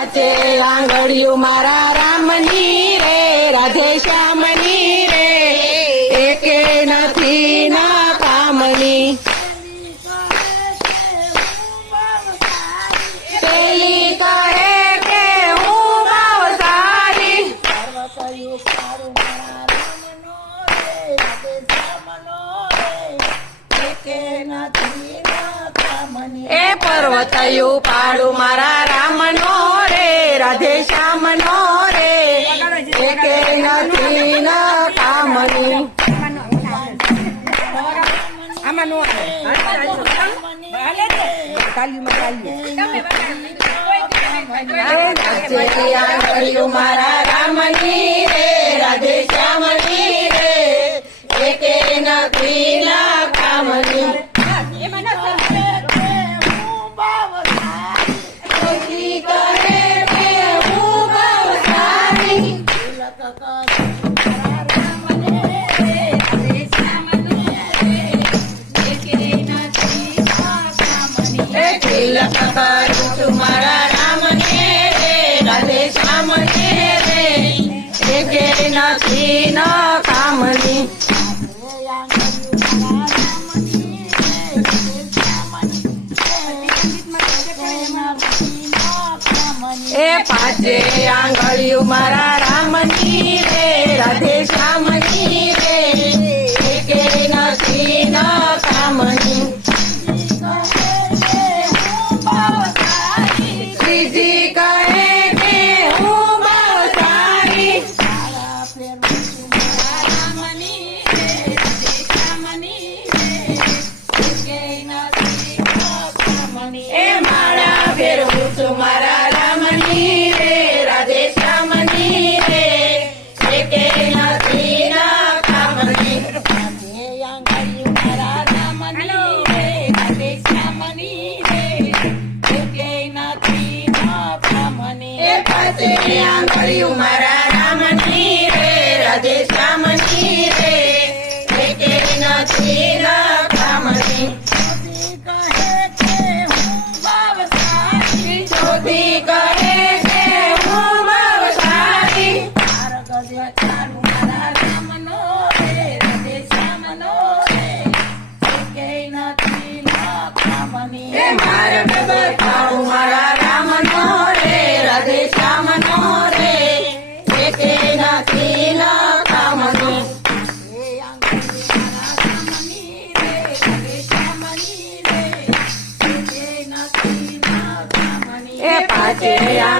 પાંચે આંગળીઓ મારા રામની રે, રાધે શ્યામની રે, એકે નથી ના કામની. પેલી કહે કે હું બહુ સારી, એ પર્વતયું પાડું મારા રામનો રે, રાધે શ્યામનો રે, એકે નથી ના કામની. આંગળીયું મારા રામની રે, રાધે શ્યામની રે, એકે નથી ના કામની. તિલક કરું છું મારા રામને રે, રાધે શ્યામને રે, એકે નથી ન કામની. એ પાંચે આંગળીયું મારા રામની રે, રાધે શ્યામની રે, એકે નથી ન કામની. શ્રીજી કહે કે હું બહુ સારી, એ માળા ફેરવું છું મારા રામની રે, રાધે શ્યામની રે, એકે નથી ના કામની. પાંચે આંગળીયું મારા રામની રે, રાધે શ્યામની રે, એકે નથી ના કામની. ચોથી કહે કે હું બહુ સારી, એ માર્ગ બતાવું મારા રામનો રે, રાધે શ્યામનો રે, એકે નથી ના કામની. એ પાંચે